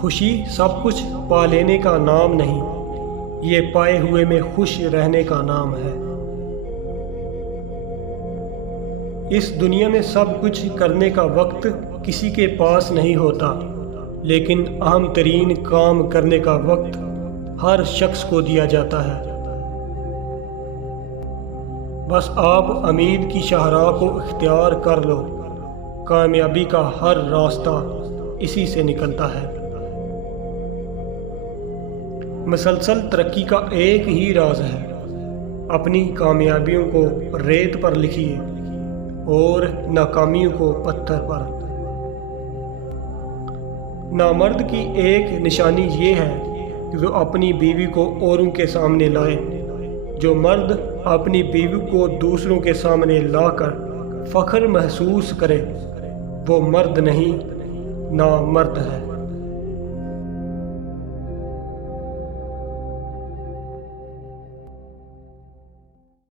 خوشی سب کچھ پا لینے کا نام نہیں، یہ پائے ہوئے میں خوش رہنے کا نام ہے۔ اس دنیا میں سب کچھ کرنے کا وقت کسی کے پاس نہیں ہوتا، لیکن اہم ترین کام کرنے کا وقت ہر شخص کو دیا جاتا ہے۔ بس آپ امید کی شاہراہ کو اختیار کر لو، کامیابی کا ہر راستہ اسی سے نکلتا ہے۔ مسلسل ترقی کا ایک ہی راز ہے، اپنی کامیابیوں کو ریت پر لکھیے اور ناکامیوں کو پتھر پر۔ نامرد کی ایک نشانی یہ ہے کہ وہ اپنی بیوی کو اوروں کے سامنے لائے۔ جو مرد اپنی بیوی کو دوسروں کے سامنے لا کر فخر محسوس کرے وہ مرد نہیں، نامرد ہے۔